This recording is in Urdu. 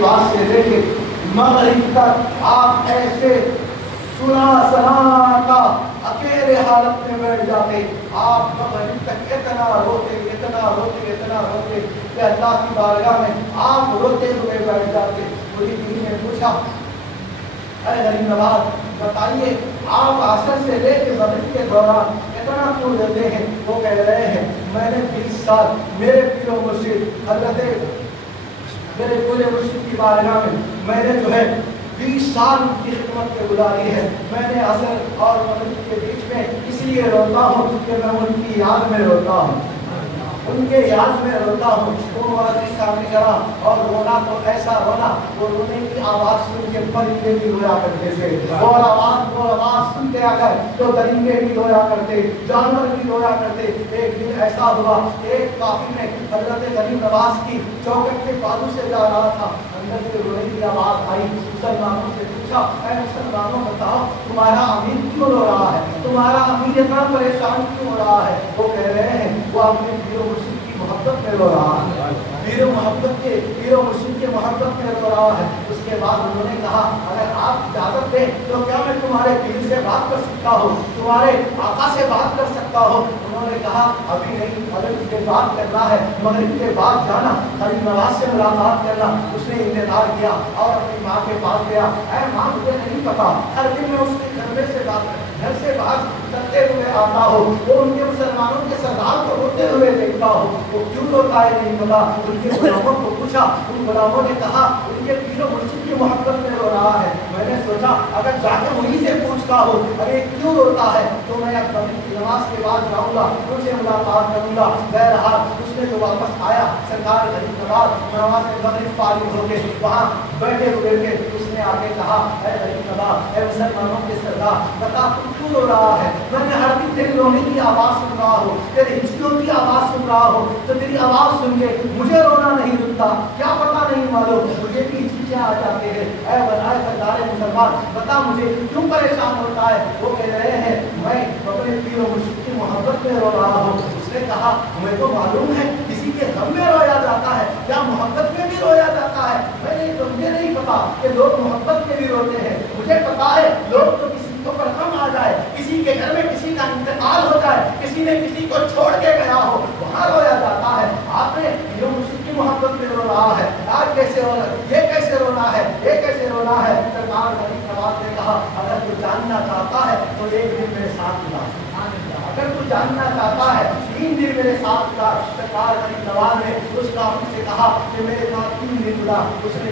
بات سے لے کے مغرب تک آپ ایسے سنا سنا کا اکیلے حالت میں بیٹھ جاتے. آپ مغرب تک اتنا روتے کہ اللہ کی بارگاہ میں آپ روتے ہوئے بیٹھ جاتے. مجھے کسی نے پوچھا اے غریب نواز بتائیے آپ عصر سے لے کے مغرب کے دوران اتنا کیوں روتے ہیں؟ وہ کہہ رہے ہیں میں نے 20 سال میرے پیر و مرشد حضرت میرے پورے مرشد کی بارگاہ میں نے جو ہے 20 سال کی خدمت میں گزاری ہے. میں نے عصر اور مغرب کے بیچ میں اس لیے روتا ہوں کہ میں ان کی یاد میں روتا ہوں, ان کے یاد میں روتا ہوں. وہ عزیز سامنے کرا اور رونا تو ایسا رونا, وہ رونے کی آواز سن کے پرندے بھی رویا کرتے تھے, اور وہ آواز سنتے اگر تو درندے بھی رویا کرتے, جانور بھی رویا کرتے. ایک دن ایسا ہوا ایک کافی میں حضرت غریب نواز کی چوکٹ کے بازو سے جا رہا تھا, اندر سے رونے کی آواز آئی. مسلمانوں سے پوچھا اے مسلمانوں بتاؤ تمہارا امیر کیوں رو رہا ہے, تمہارا امیر اتنا پریشان کیوں ہو رہا ہے؟ وہ کہہ رہے ہیں وہ اپنے پیر و مرشد کی محبت میں رو رہا ہے, پیر و مرشد کے محبت میں رو رہا ہے. اس کے بعد انہوں نے کہا اگر آپ اجازت دیں تو کیا میں تمہارے پیر سے بات کر سکتا ہوں, تمہارے آقا سے بات کر سکتا ہوں؟ انہوں نے کہا ابھی نہیں, اگر تجھے بات کرنا ہے مغرب کے بعد جانا, غریب نواز سے ملاقات کرنا. اس نے انتظار کیا اور اپنی ماں کے پاس گیا. اے ماں مجھے نہیں پتا, ہر دن میں اس کے گھر سے بات کرتے ہوئے آتا ہو, وہ ان کے مسلمانوں کے سردار کو روتے ہوئے دیکھتا ہو, وہ کیوں روتا ہے نہیں پتا. ان کے غلاموں کو پوچھا, ان غلاموں نے کہا ان کے پیر و مرشد کی محبت میں رو رہا ہے. میں نے سوچا اگر جا کے وہیں سے پوچھتا ہو ارے کیوں روتا ہے تو میں اب نماز کے بعد جاؤں گا, ان سے ملاقات کروں گا. بہرحال اس نے جو واپس آیا سرکار غریب نواز نماز مغرب فارغ ہو کے وہاں بیٹھے ہوئے تھے. اس نے آ کے کہا اے غریب نواز, اے مسلمانوں کے سردار, بتا تو کیوں رو رہا ہے؟ میں نے ہر دن تیری رونے کی آواز سن رہا ہوں, تیری ہچکیوں کی آواز سن رہا ہوں, تو تیری آواز سن کے مجھے رونا نہیں رکتا, کیا پتا نہیں معلوم مجھے بھی ہچکیاں آ جاتے ہیں. اے بنائے سردار مسلمان بتا مجھے کیوں پریشان ہوتا ہے؟ وہ کہہ رہے ہیں میں اپنے پیر و مرشد کی محبت میں رو رہا ہوں. اس نے کہا ہمیں تو معلوم ہے کسی کے غم میں رویا جاتا ہے, کیا محبت میں بھی رویا جاتا ہے؟ میں نہیں تو مجھے نہیں پتا کہ لوگ محبت میں بھی روتے ہیں, مجھے پتا ہے لوگ تو کسی کو پر غم آ جائے, کسی کے گھر میں کسی کا انتقال ہو جائے, کسی نے کسی کو چھوڑ کے گیا ہو, وہاں رویا جاتا ہے. آپ نے پیر و مرشد کی محبت میں رو رہا ہے, آج کیسے رونا, یہ کیسے رونا ہے, یہ کیسے رونا ہے؟ سرکار غریب نواز نے کہا اگر تو جاننا چاہتا ہے تو ایک دن میرے ساتھ ملا, اگر تو جاننا چاہتا ہے 3 دن میرے ساتھ ملا. سرکار غریب نواز نے اس کافر سے کہا کہ میرے ساتھ 3 دن ملا. اس نے